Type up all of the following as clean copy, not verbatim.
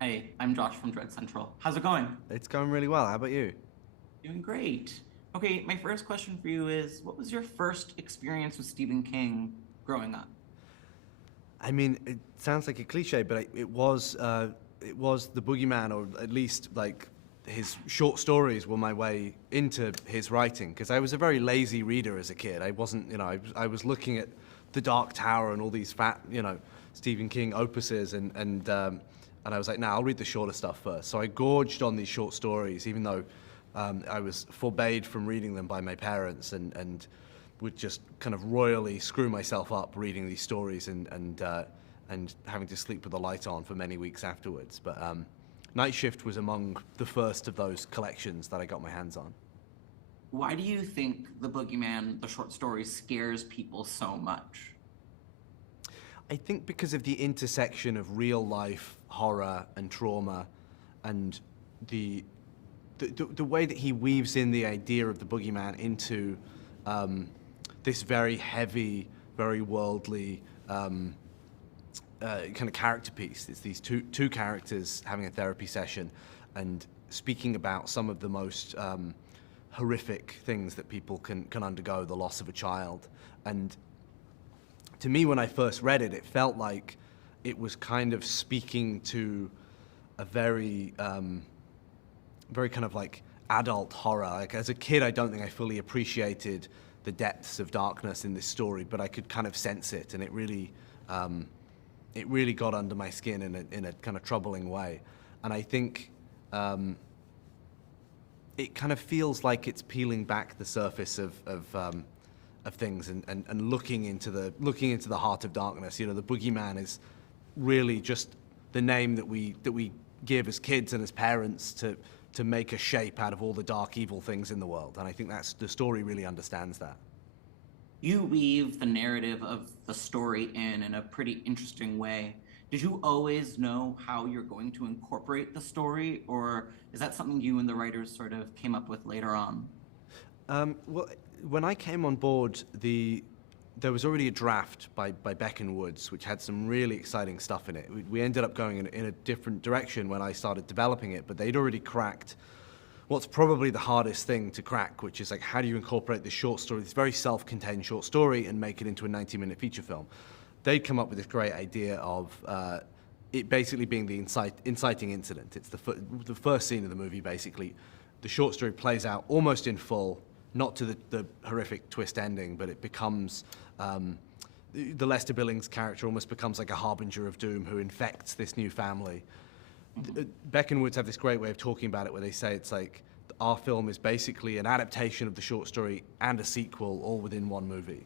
Hey, I'm Josh from Dread Central. How's it going? It's going really well. How about you? Doing great. Okay, my first question for you is, what was your first experience with Stephen King growing up? I mean, it sounds like a cliche, but it was the Boogeyman, or at least like his short stories were my way into his writing because I was a very lazy reader as a kid. I wasn't, I was looking at The Dark Tower and all these fat, Stephen King opuses, and I was like, nah, I'll read the shorter stuff first. So I gorged on these short stories, even though I was forbade from reading them by my parents, and would just kind of royally screw myself up reading these stories and having to sleep with the light on for many weeks afterwards. But Night Shift was among the first of those collections that I got my hands on. Why do you think The Boogeyman, the short story, scares people so much? I think because of the intersection of real life horror and trauma, and the the way that he weaves in the idea of the boogeyman into this very heavy, very worldly kind of character piece. It's these two characters having a therapy session and speaking about some of the most horrific things that people can undergo, the loss of a child. And to me, when I first read it, it felt like it was kind of speaking to a very kind of like adult horror. Like as a kid, I don't think I fully appreciated the depths of darkness in this story, but I could kind of sense it, and it really got under my skin in a kind of troubling way. And I think it kind of feels like it's peeling back the surface of things and looking into the heart of darkness. You know, the boogeyman is really just the name that we give as kids and as parents to make a shape out of all the dark evil things in the world. And I think that's the story really understands that. You weave the narrative of the story in a pretty interesting way. Did you always know how you're going to incorporate the story, or is that something you and the writers sort of came up with later on? Well, when I came on board, there was already a draft by Beck and Woods, which had some really exciting stuff in it. We ended up going in a different direction when I started developing it, but they'd already cracked what's probably the hardest thing to crack, which is like, how do you incorporate this short story, this very self-contained short story, and make it into a 90-minute feature film? They'd come up with this great idea of it basically being the inciting incident. It's the first scene of the movie, basically. The short story plays out almost in full, not to the horrific twist ending, but it becomes the Lester Billings character almost becomes like a harbinger of doom who infects this new family. Beck and Woods have this great way of talking about it, where they say it's like our film is basically an adaptation of the short story and a sequel all within one movie.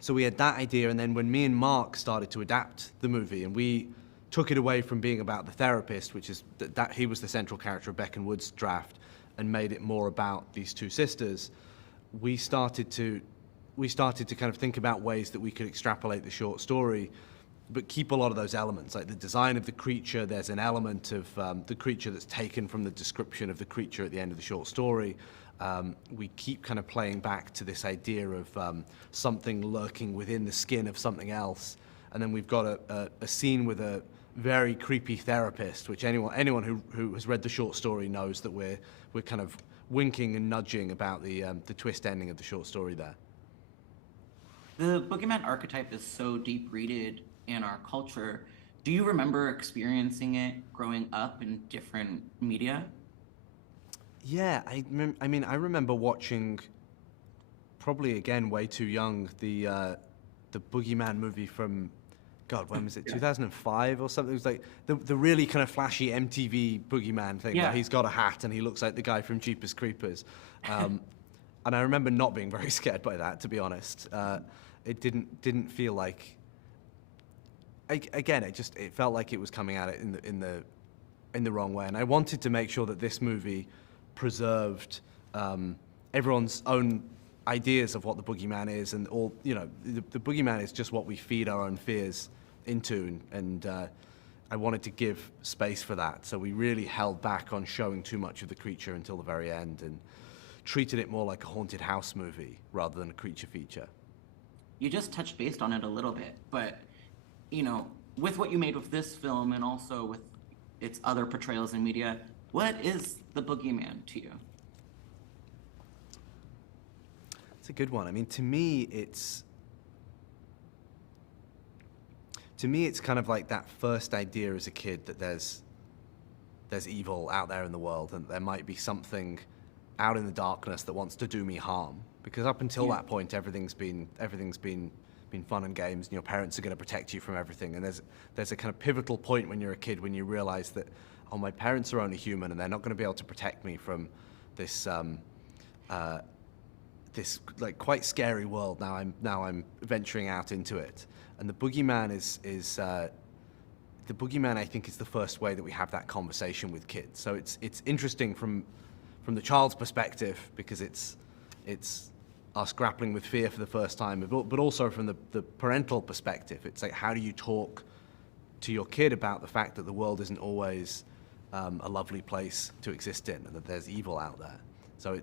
So we had that idea, and then when me and Mark started to adapt the movie, and we took it away from being about the therapist, which is that he was the central character of Beck and Woods' draft, and made it more about these two sisters, we started to kind of think about ways that we could extrapolate the short story, but keep a lot of those elements, like the design of the creature. There's an element of the creature that's taken from the description of the creature at the end of the short story. We keep kind of playing back to this idea of something lurking within the skin of something else. And then we've got a scene with a very creepy therapist, which anyone who has read the short story knows that we're kind of winking and nudging about the twist ending of the short story there. The boogeyman archetype is so deep-rooted in our culture. Do you remember experiencing it growing up in different media? Yeah, I mean, I remember watching, probably again way too young, the Boogeyman movie from, God, when was it? Yeah. 2005 or something. It was like the really kind of flashy MTV Boogeyman thing, where Yeah. he's got a hat and he looks like the guy from Jeepers Creepers. And I remember not being very scared by that, to be honest. It didn't feel like. Again, it felt like it was coming at it in the wrong way, and I wanted to make sure that this movie preserved everyone's own ideas of what the boogeyman is, and all, the boogeyman is just what we feed our own fears into, and I wanted to give space for that, so we really held back on showing too much of the creature until the very end, and treated it more like a haunted house movie rather than a creature feature. You just touched based on it a little bit, but you know, with what you made with this film and also with its other portrayals in media, what is the Boogeyman to you? It's a good one. I mean, to me, it's kind of like that first idea as a kid that there's evil out there in the world, and there might be something out in the darkness that wants to do me harm. Because up until that point, everything's been fun and games, and your parents are going to protect you from everything. And there's a kind of pivotal point when you're a kid when you realize that, oh, my parents are only human, and they're not going to be able to protect me from this this like quite scary world. Now I'm venturing out into it, and the Boogeyman is the Boogeyman, I think, is the first way that we have that conversation with kids. So it's interesting from the child's perspective, because it's us grappling with fear for the first time, but also from the parental perspective. It's like, how do you talk to your kid about the fact that the world isn't always a lovely place to exist in, and that there's evil out there. So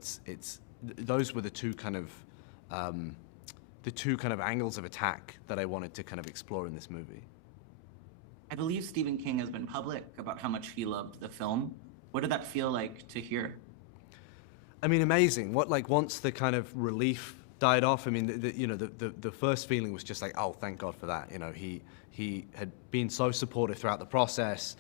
those were the two kind of angles of attack that I wanted to kind of explore in this movie. I believe Stephen King has been public about how much he loved the film. What did that feel like to hear? I mean, amazing. Once the kind of relief died off, I mean, the first feeling was just like, oh, thank God for that. You know, he had been so supportive throughout the process.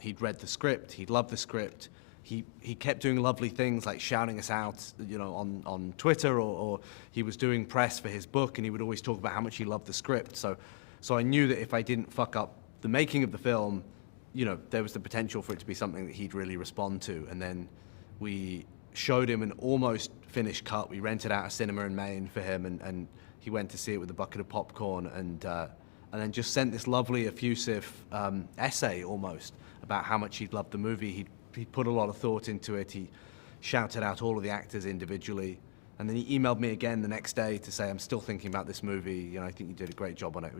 He'd read the script. He'd loved the script. He kept doing lovely things like shouting us out, you know, on Twitter, or he was doing press for his book, and he would always talk about how much he loved the script. So I knew that if I didn't fuck up the making of the film, you know, there was the potential for it to be something that he'd really respond to. And then we showed him an almost finished cut. We rented out a cinema in Maine for him, and he went to see it with a bucket of popcorn, and then just sent this lovely, effusive essay almost about how much he'd loved the movie. He put a lot of thought into it. He shouted out all of the actors individually, and then he emailed me again the next day to say, I'm still thinking about this movie. You know, I think you did a great job on it.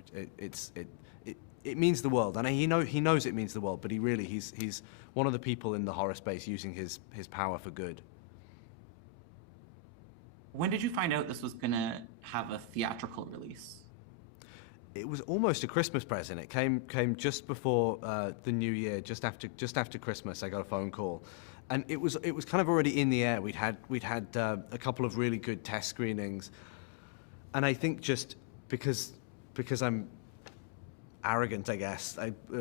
It means the world, and he knows it means the world. But he's one of the people in the horror space using his power for good. When did you find out this was gonna have a theatrical release? It was almost a Christmas present. It came just before the New Year, just after Christmas. I got a phone call, and it was kind of already in the air. We'd had a couple of really good test screenings, and I think just because I'm arrogant, I guess,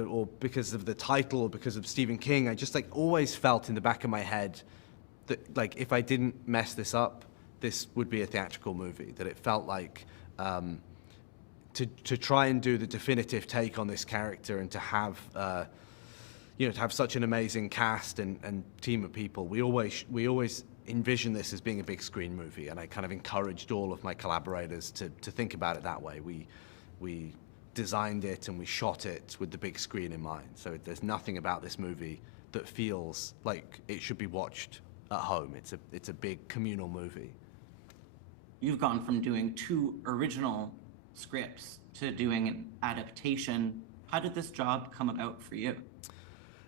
or because of the title, or because of Stephen King, I just always felt in the back of my head that if I didn't mess this up, this would be a theatrical movie. That it felt like. To try and do the definitive take on this character, and to have such an amazing cast and team of people, we always envisioned this as being a big screen movie, and I kind of encouraged all of my collaborators to think about it that way. We designed it and we shot it with the big screen in mind. So there's nothing about this movie that feels like it should be watched at home. It's a big communal movie. You've gone from doing 2 original scripts to doing an adaptation. How did this job come about for you? I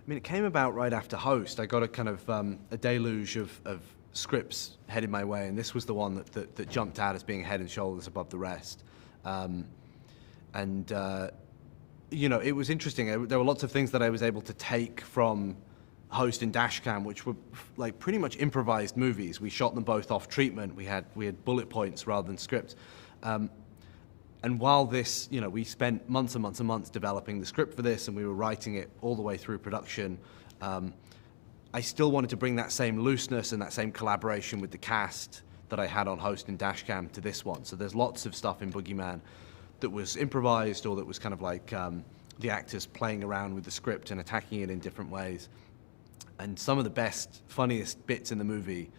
mean, it came about right after Host. I got a kind of a deluge of scripts headed my way, and this was the one that jumped out as being head and shoulders above the rest. It was interesting. There were lots of things that I was able to take from Host and Dashcam, which were like pretty much improvised movies. We shot them both off treatment. We had bullet points rather than scripts. And while this, we spent months and months and months developing the script for this, and we were writing it all the way through production, I still wanted to bring that same looseness and that same collaboration with the cast that I had on Host and Dashcam to this one. So there's lots of stuff in Boogeyman that was improvised, or that was kind of like the actors playing around with the script and attacking it in different ways. And some of the best, funniest bits in the movie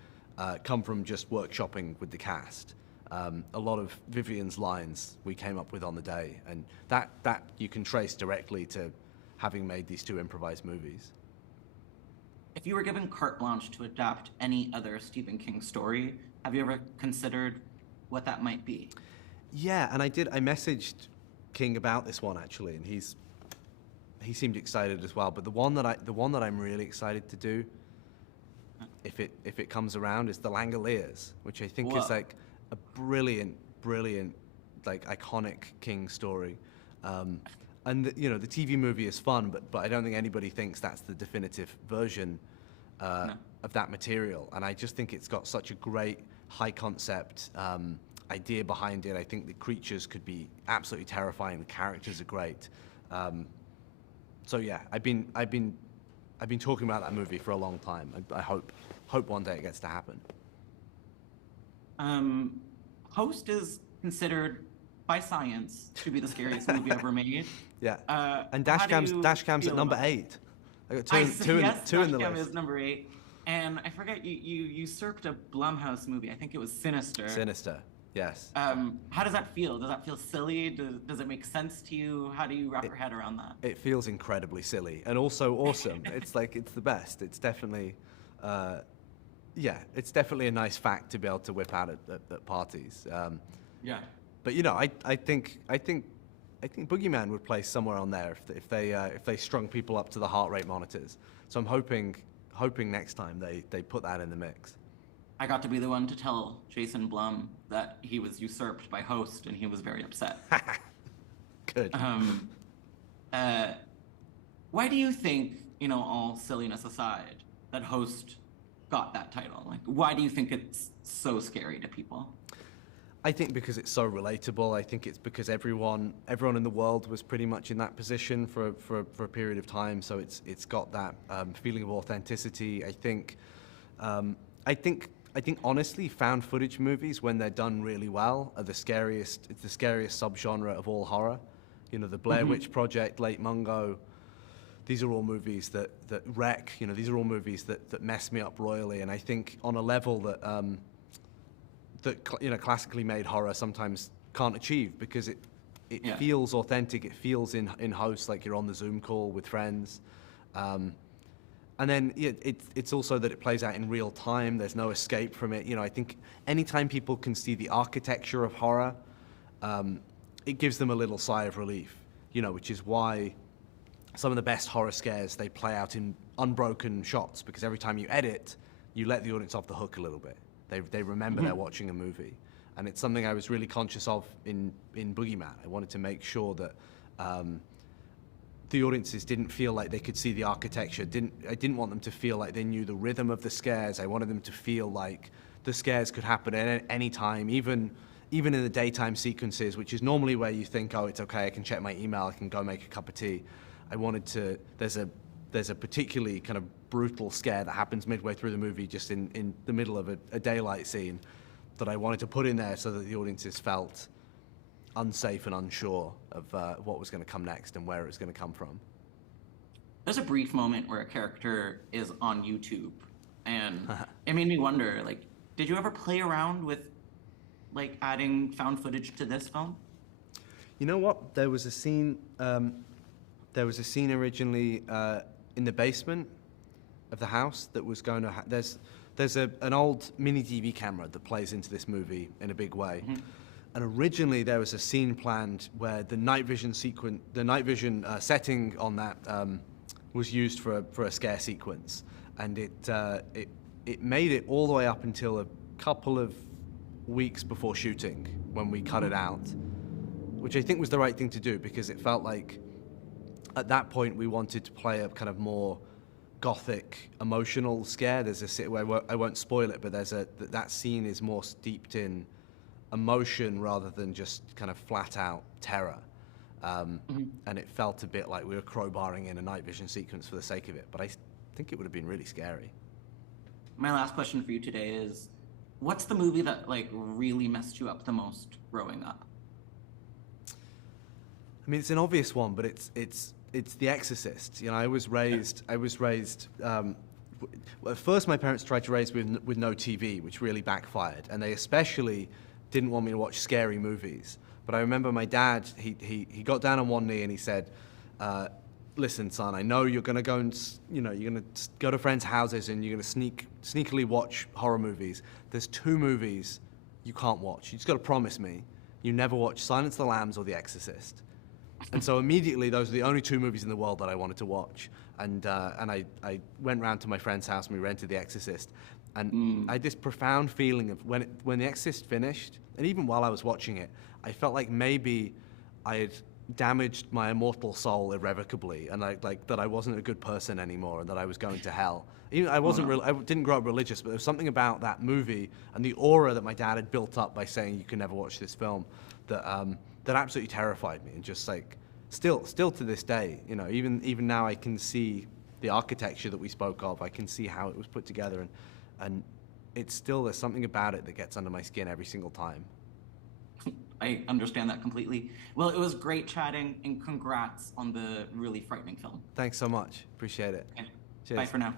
come from just workshopping with the cast. A lot of Vivian's lines we came up with on the day, and that you can trace directly to having made these 2 improvised movies. If you were given carte blanche to adapt any other Stephen King story, have you ever considered what that might be? Yeah, and I did. I messaged King about this one actually, and he seemed excited as well. But the one that I'm really excited to do, if it comes around, is the Langoliers, which I think is like a brilliant, like iconic King story. and the TV movie is fun, but I don't think anybody thinks that's the definitive version No. of that material. And I just think it's got such a great high concept idea behind it. I think the creatures could be absolutely terrifying. The characters are great. So yeah, I've been talking about that movie for a long time. I hope one day it gets to happen. Host is considered by science to be the scariest movie ever made. Yeah, and How do Dashcam's you Dashcam's at feel number about it? 8. I got two in the Dashcam list. is number 8, and I forget you usurped a Blumhouse movie. I think it was Sinister. Sinister, yes. How does that feel? Does that feel silly? Does it make sense to you? How do you wrap your head around that? It feels incredibly silly and also awesome. It's the best. It's definitely, it's definitely a nice fact to be able to whip out at parties. Yeah. But I think Boogeyman would place somewhere on there if they strung people up to the heart rate monitors. So I'm hoping next time they put that in the mix. I got to be the one to tell Jason Blum that he was usurped by Host, and he was very upset. Good. Why do you think, all silliness aside, that Host got that title? Like, why do you think it's so scary to people? I think because it's so relatable. I think it's because everyone in the world was pretty much in that position for a period of time. So it's got that feeling of authenticity. I think honestly, found footage movies, when they're done really well, are the scariest. It's the scariest subgenre of all horror. The Blair Witch Project, Late Mungo. These are all movies that wreck. These are all movies that mess me up royally. And I think on a level that classically made horror sometimes can't achieve, because it feels authentic. It feels in host, like you're on the Zoom call with friends. And then it's also that it plays out in real time. There's no escape from it. I think anytime people can see the architecture of horror, it gives them a little sigh of relief, which is why some of the best horror scares, they play out in unbroken shots, because every time you edit, you let the audience off the hook a little bit. They remember they're watching a movie. And it's something I was really conscious of in Boogeyman. I wanted to make sure that the audiences didn't feel like they could see the architecture. I didn't want them to feel like they knew the rhythm of the scares. I wanted them to feel like the scares could happen at any time, even in the daytime sequences, which is normally where you think, oh, it's okay, I can check my email, I can go make a cup of tea. There's a particularly kind of brutal scare that happens midway through the movie, just in the middle of a daylight scene, that I wanted to put in there so that the audiences felt unsafe and unsure of what was going to come next and where it was going to come from. There's a brief moment where a character is on YouTube, and it made me wonder, like, did you ever play around with, like, adding found footage to this film? You know what? There was a scene originally in the basement of the house that was going to. There's an old mini DV camera that plays into this movie in a big way. And originally there was a scene planned where the night vision setting on that was used for a scare sequence, and it made it all the way up until a couple of weeks before shooting when we cut it out, which I think was the right thing to do, because it felt like at that point we wanted to play a kind of more gothic, emotional scare. There's a scene where I won't spoil it, but that scene is more steeped in emotion rather than just kind of flat out terror. And it felt a bit like we were crowbarring in a night vision sequence for the sake of it, but I think it would have been really scary. My last question for you today is, what's the movie that, like, really messed you up the most growing up? I mean, it's an obvious one, but it's The Exorcist. I was raised. At first, my parents tried to raise me with no TV, which really backfired, and they especially didn't want me to watch scary movies. But I remember my dad. He got down on one knee and he said, "Listen, son, I know you're going to go and you're going to go to friends' houses and you're going to sneakily watch horror movies. There's 2 movies you can't watch. You just got to promise me you never watch Silence of the Lambs or The Exorcist." And so immediately, those are the only 2 movies in the world that I wanted to watch. And I went round to my friend's house and we rented The Exorcist. And I had this profound feeling of when The Exorcist finished, and even while I was watching it, I felt like maybe I damaged my immortal soul irrevocably, and like that I wasn't a good person anymore, and that I was going to hell. Even I wasn't no. I didn't grow up religious, but there was something about that movie and the aura that my dad had built up by saying you can never watch this film that that absolutely terrified me, and just like still to this day, you know, even now I can see the architecture that we spoke of. I can see how it was put together, and it's still, there's something about it that gets under my skin every single time. I understand that completely. Well, it was great chatting, and congrats on the really frightening film. Thanks so much. Appreciate it. Okay. Bye Cheers. for now.